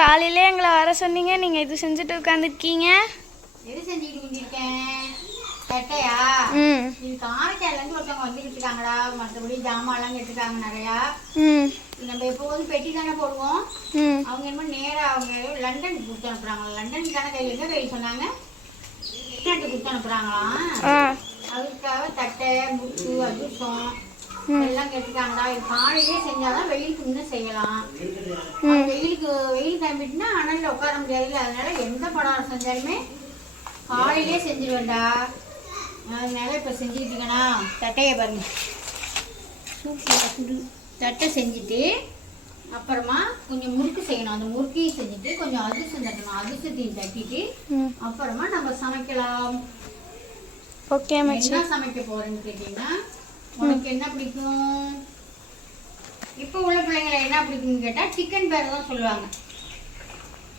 காலையிலே எங்களை வர சொன்னீங்க, நீங்கள் இது செஞ்சுட்டு உட்காந்துருக்கீங்க. எது செஞ்சுட்டு இருக்கேன் கட்டையா? இது காரைக்காலேருந்து ஒருத்தவங்க வந்துக்கிட்டு இருக்காங்கடா. மற்றபடி ஜாமான்லாம் கேட்டுருக்காங்க நிறையா. நம்ம எப்போதும் பெட்டி தானே போடுவோம். அவங்க என்ன நேராக அவங்க லண்டனுக்கு கொடுத்து அனுப்புகிறாங்க. லண்டனுக்கு தானே கையில் எங்கே கையில் சொன்னாங்க, வெளிநாட்டு கொடுத்து அனுப்புகிறாங்களாம். அதுக்காக தட்டை முறுக்கு அதிர்சம் எல்லாம் கேட்டுருக்காங்கடா. இது காலையிலே செஞ்சாதான் வெயிலுக்கு இன்னும் செய்யலாம். வெயில் கிளம்பிட்டுனா அனலில் உட்கார முடியாதுல்ல. அதனால எந்த படம் செஞ்சாலுமே காலையிலே செஞ்சிருவேன்டா. அதனால இப்போ செஞ்சுக்கிட்டு இருக்கேனா. தட்டையை பாருங்க, சூப்பர் தட்டை செஞ்சுட்டு அப்புறமா கொஞ்சம் முறுக்கு செய்யணும். அந்த முறுக்கையும் செஞ்சுட்டு கொஞ்சம் அதிர்சம் தட்டணும். அதிர்சத்தையும் தட்டிட்டு அப்புறமா நம்ம சமைக்கலாம். ஓகே, என்ன சமைக்க போறேன்னு கேட்டீங்கன்னா, உனக்கு என்ன பிடிக்கும்? இப்போ உள்ள பிள்ளைங்களை என்ன பிடிக்கும்னு கேட்டால் சிக்கன் பேர் தான் சொல்லுவாங்க.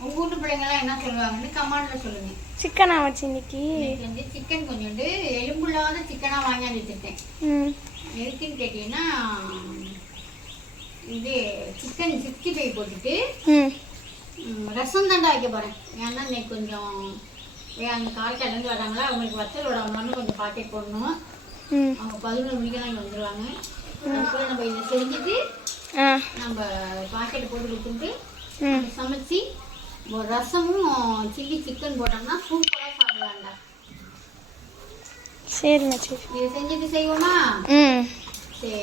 உங்கள் வீட்டு பிள்ளைங்களாம் என்ன சொல்லுவாங்கன்னு கமெண்ட்ல சொல்லுங்க. சிக்கனா வச்சு இன்னைக்கு வந்து சிக்கன் கொஞ்சோண்டு எலும்புள்ளாத சிக்கனாக வாங்கி வச்சுருக்கேன். எதுக்குன்னு கேட்டீங்கன்னா, இது சிக்கன் 65 போட்டுட்டு ரசம் தாண்டா வைக்க போகிறேன். ஏன்னா இன்னைக்கு கொஞ்சம் அந்த காரைக்காலேருந்து வராங்களா, அவங்களுக்கு வத்தல் விடாமன்னு கொஞ்சம் பாக்கெட் போடணும். அவங்க 11 மணிக்கெல்லாம் இங்கே வந்துடுவாங்க. அதுக்குள்ள நம்ம இதை செஞ்சுட்டு நம்ம பாக்கெட்டை போட்டு கொடுத்துட்டு சமைச்சி ஒரு ரசமும் சில்லி சிக்கன் போட்டோம்னா சூப்பராக சாப்பிடலாம்டா. சரிண்ணா, சரி. இதை செஞ்சுட்டு செய்வோமா? சரி.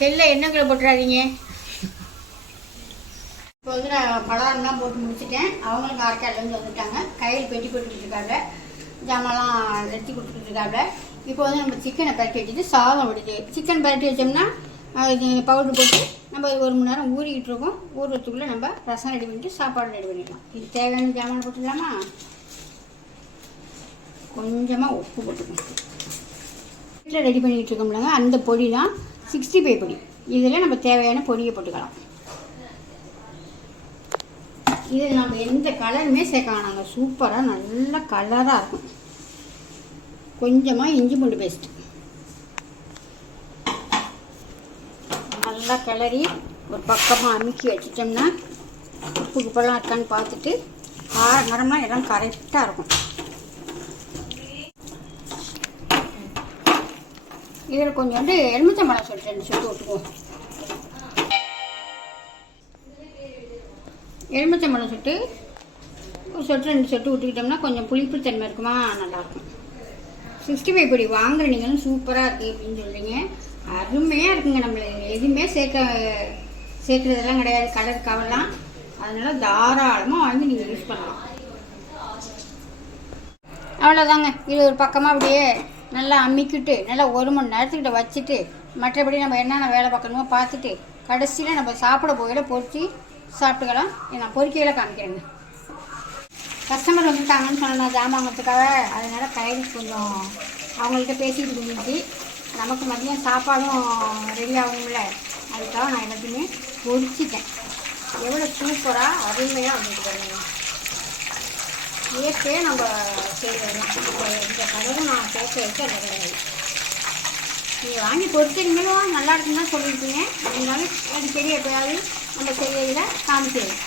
செல்ல எண்ணெய்களை போட்டுறாதீங்க. இப்போ வந்து நான் பலகாரம்லாம் போட்டு முடிச்சுட்டேன். அவங்களும் காரைக்காலேருந்து வந்துட்டாங்க. கையில் பெட்டி போட்டுக்கிட்டு இருக்காங்க, ஜாமான்லாம் வெட்டி கொடுத்துக்கிட்டு இருக்காங்க. இப்போ வந்து நம்ம சிக்கனை பரட்டி வச்சுட்டு சாதம் வடிச்சு சிக்கன் பரட்டி வச்சோம்னா பவுடர் போட்டு நம்ம 1 மணி நேரம் ஊறிக்கிட்டு இருக்கோம். ஊறுறதுக்குள்ளே நம்ம ரசம் ரெடி பண்ணிட்டு சாப்பாடு ரெடி பண்ணிடலாம். இது தேவையான ஜாமான் போட்டுக்கலாமா? கொஞ்சமாக உப்பு போட்டுக்கணும். வீட்டில் ரெடி பண்ணிக்கிட்டு இருக்கோம்லங்க, அந்த பொடி தான் 65 பொடி. இதில் நம்ம தேவையான பொடியை போட்டுக்கலாம். இதில் நம்ம எந்த கலருமே சேர்க்க வேணாங்க, சூப்பராக நல்ல கலராக இருக்கும். கொஞ்சமாக இஞ்சி பூண்டு பேஸ்ட் நல்லா கிளறி ஒரு பக்கமாக அமுக்கி வச்சிட்டோம்னா உப்பு குப்பெல்லாம் இருக்கான்னு பார்த்துட்டு மரமாக எல்லாம் கரெக்டாக இருக்கும். இதில் கொஞ்சோண்டு எலுமிச்சம்பழம் சொல்லிட்டு 2 சொட்டு விட்டுக்குவோம். எலுமிச்சம்பழம் சொட்டு ஒரு சொட்டு 2 சொட்டு விட்டுக்கிட்டோம்னா கொஞ்சம் புளிப்புத்தன்மை இருக்குமா, நல்லாயிருக்கும். 65 பொடி வாங்குற நீங்களும் சூப்பராக இருக்குது அப்படின்னு சொல்கிறீங்க. அருமையாக இருக்குங்க. நம்மள எதுவுமே சேர்க்குறதெல்லாம் கிடையாது, கலர் கவலாம். அதனால் தாராளமாக வாங்கி நீங்கள் யூஸ் பண்ணலாம். அவ்வளோதாங்க. இது ஒரு பக்கமாக அப்படியே நல்லா அம்மிக்கிட்டு நல்லா 1 மணி நேரத்துக்கிட்ட வச்சுட்டு மற்றபடி நம்ம என்னென்ன வேலை பார்க்கணுமோ பார்த்துட்டு கடைசியில் நம்ம சாப்பிட போயில பொறிச்சு சாப்பிட்டுக்கலாம். நான் பொறிக்கையில் காமிக்கிறேங்க. கஸ்டமர் வந்துட்டாங்கன்னு சொன்னேன் ஜாமாங்கத்துக்காக. அதனால் கையில் கொஞ்சம் அவங்கள்ட்ட பேசிட்டு இருந்துச்சு. நமக்கு மதியம் சாப்பாடும் ரெடி ஆகணும்ல, அதுக்காக நான் எல்லாத்தையுமே பொரிச்சிட்டேன். எவ்வளோ சூப்பராக அருமையாக வந்துட்டு பாருங்க. ஏற்கே நம்ம செய்யலாம். இந்த கதவும் நான் சேர்க்க வைக்க அந்த கிடையாது. நீங்கள் வாங்கி பொரிச்சிருங்களும் நல்லா இருக்குன்னு தான் சொல்லியிருக்கீங்க. இருந்தாலும் அடிக்கடி எப்போயாவது நம்ம செய்யறதில் காமிக்கிறேன்.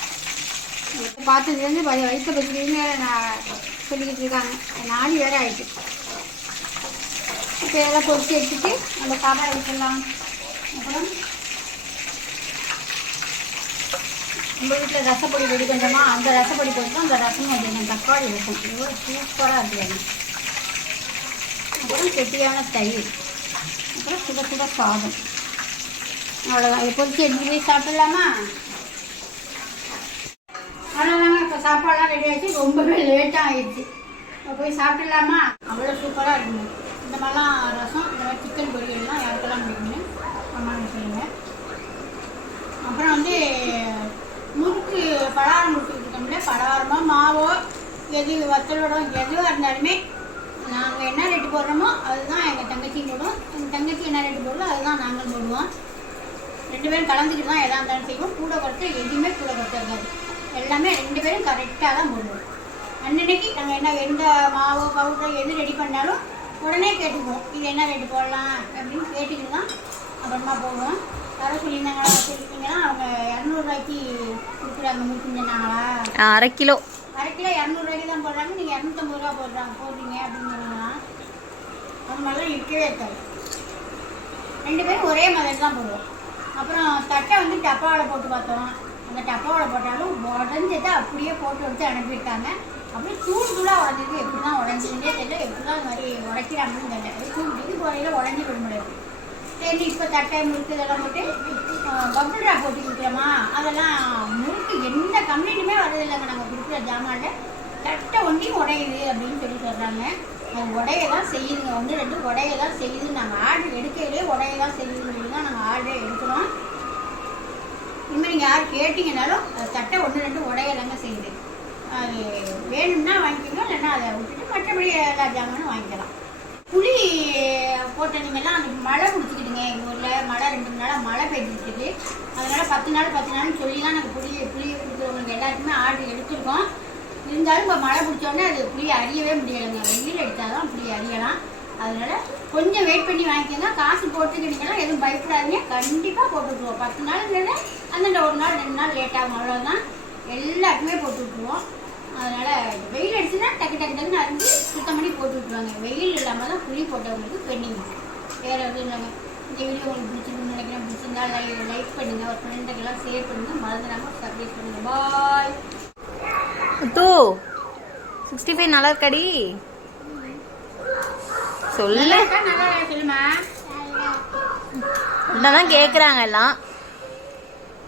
பார்த்ததுலேருந்து வயிற்று பற்றின்னு நான் சொல்லிக்கிட்டு இருக்காங்க. 4 வேறு ஆகிடுச்சு. இப்போ இதெல்லாம் பொறிச்சு எடுத்துட்டு நம்ம சாப்பாடு வச்சிடலாம். அப்புறம் நம்ம வீட்டில் ரசப்பொடி ரெடி பண்ணுறோமா, அந்த ரசப்பொடி போட்டு அந்த ரசம் கொஞ்சம் தக்காளி இருக்கும். எவ்வளோ சூப்பராக இருக்குது. அப்புறம் கெட்டியான தயிர், அப்புறம் சுட சுட சாதம். அவ்வளோதான். இதை பொறிச்சு எடுத்துகிட்டு போய் சாப்பிட்லாமா? அவ்வளோதாங்க. இப்போ சாப்பாடெலாம் ரெடி ஆகிடுச்சு. ரொம்பவே லேட்டாக ஆகிடுச்சு. இப்போ போய் சாப்பிட்லாமா? அவ்வளோ சூப்பராக இருக்குங்க. இந்த மாதிரிலாம் ரசம், இந்த மாதிரி சிக்கன் பொரியல்லாம் யாருக்கெல்லாம் பிடிக்குன்னு அம்மான்னு சொல்லுங்கள். அப்புறம் வந்து முறுக்கு பலகாரம் கொடுத்துக்கிட்டோம்ல, பலகாரமாக மாவோ எது வத்தலோட எதுவாக இருந்தாலுமே நாங்கள் என்ன ரேட்டு போடுறோமோ அதுதான் எங்கள் தங்கச்சியும் போடுவோம். எங்கள் தங்கச்சி என்ன ரேட்டு போடுறோம் அதுதான் நாங்கள் போடுவோம். 2 பேரும் கலந்துக்கிட்டு தான் எதாக இருந்தாலும் செய்வோம். கூட குறைச்ச எதுவுமே கூட குறைச்ச இருக்காது. எல்லாமே 2 பேரும் கரெக்டாக தான் போடுவோம். அன்னைக்கு நாங்கள் எந்த மாவோ பவுடரோ எது ரெடி பண்ணாலும் உடனே கேட்டுக்குவோம் இது என்ன ரேட்டு போடலாம் அப்படின்னு கேட்டுக்கிட்டு தான் அப்புறமா போடுவோம். யாரோ சொல்லியிருந்தாங்களா சொல்லியிருந்தீங்கன்னா அவங்க 200 கொடுக்குறாங்க முறுக்குன்னு சொன்னாங்களா? அரை கிலோ 200 தான் போடுறாங்க, நீங்கள் 250 போடுறீங்க அப்படின்னு சொன்னீங்கன்னா அந்த மாதிரிலாம் இருக்கவே இருக்காது. 2 பேரும் ஒரே மாதிரி தான் போடுவோம். அப்புறம் தட்டை வந்து டப்பாவில் போட்டு பார்த்தோம். அந்த டப்பாவில் போட்டாலும் உடஞ்சதை அப்படியே போட்டு வச்சு அனுப்பியிருக்காங்க. அப்படியே தூளாக உடஞ்சிருக்கு. எப்படி தான் உடஞ்சிருந்தே தெரியல, எப்படி தான் அது மாதிரி உடைக்கிறாங்கன்னு தெரியல. இது போகையில் உடஞ்சி விட முடியாது. சரி இப்போ தட்டை முறுக்கு இதெல்லாம் போட்டு பபுள் ட்ராப் போட்டு கொடுக்குறோமா, அதெல்லாம் முறுக்கு எந்த கம்ப்ளைண்ட்டுமே வரதில்லைங்க. நாங்கள் கொடுக்குற ஜாமானில் தட்டை ஒன்றையும் உடையுது அப்படின்னு சொல்கிறாங்க. அது உடையதான் செய்யுதுங்க, 1-2 உடையதான் செய்யுது. நாங்கள் ஆர்டர் எடுக்கையிலே உடையதான் செய்யுதுன்னு சொல்லி தான் நாங்கள் ஆர்டரே எடுக்கிறோம். இனிமேல் நீங்கள் யார் கேட்டிங்கனாலும் அது தட்டை 1-2 உடையதாங்க செய்யுது. அது வேணும்னா வாங்கிக்கோங்க, இல்லைன்னா அதை விட்டுட்டு மற்றபடி எல்லா ஜாமானும் வாங்கிக்கலாம். புளி போட்டதுமெல்லாம் அந்த மழை பிடிச்சிக்கிட்டுங்க. எங்கள் ஊரில் மழை 2 நாளாக மழை பெய்ஞ்சிருக்குது. அதனால் 10 நாள்னு சொல்லி தான் நாங்கள் புளியை கொடுக்குறவங்களுக்கு எல்லாருக்குமே ஆர்டர் எடுத்துருக்கோம். இருந்தாலும் இப்போ மழை பிடிச்சோடனே அது புளி அறியவே முடியலைங்க. வெயில் எடுத்தால் தான் புளி அறியலாம். அதனால் கொஞ்சம் வெயிட் பண்ணி வாங்கிக்கோங்க. காசு போட்டுக்கிட்டீங்கன்னா எதுவும் பயப்படாதீங்க, கண்டிப்பாக போட்டு விட்ருவோம். 10 நாளுங்கிறத அந்தந்த 1 நாள் 2 நாள் லேட் ஆகும், அவ்வளோதான். எல்லாருக்குமே போட்டு விட்ருவோம். அதனால் வெயில் அடிச்சுன்னா டக்குன்னு அரிஞ்சு சுத்தம் பண்ணி போட்டு விட்ருவாங்க. வெயில் இல்லாமல் தான் புளி போட்டவங்களுக்கு பெண்டிங். வேறு எதுவும் இல்லைங்க. இந்த வீடியோ உங்களுக்கு பிடிச்சிருக்குன்னு நினைக்கிறேன். பிடிச்சிருந்தா லைக் பண்ணுங்கள், ஒரு ஃப்ரெண்டுக்கெல்லாம் ஷேர் பண்ணுங்கள், மறந்துடாமல் சப்ஸ்கிரைப் பண்ணுங்கள். பாய். முத்து 65 நல்லா இருக்காடி சொல்லு. நல்லா சொல்லுமா. உடனே கேட்குறாங்க எல்லாம்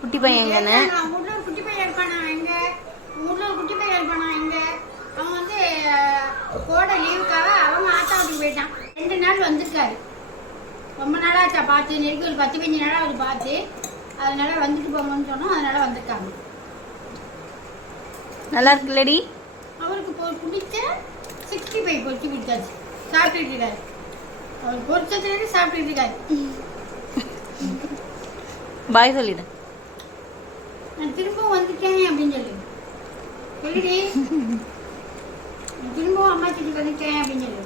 குட்டி பையன் எங்கன்னு. ஊரில் ஒரு குட்டி பையன் இருப்பானா எங்கே? ஊரில் ஒரு குட்டி பையன் இருப்பானா எங்கே? அவன் வந்து கோடை லீவுக்காக அவங்க ஆத்தா வீட்டுக்கு போயிட்டான். 2 நாள் வந்திருக்காரு. ரொம்ப நாளாச்சா பார்த்து, நெருக்கி ஒரு 10-15 நாளாக அவர் பார்த்து. அதனால வந்துட்டு போங்கன்னு சொன்னோம், அதனால வந்திருக்காங்க. நல்லா இருக்குல்லடி. அவருக்கு பிடிச்ச 65 பொறிச்சு கொடுத்தாச்சு, சாப்பிட்டுட்டு இருக்காரு. அவர் பொறிச்சதுலேருந்து சாப்பிட்டுட்டு இருக்காரு. பாய் சொல்லிடு. நான் திரும்பவும் வந்துட்டேன் அப்படின்னு சொல்லிடு. திரும்பவும் அம்மா வீட்டுக்கு வந்துட்டேன் அப்படின்னு சொல்லு.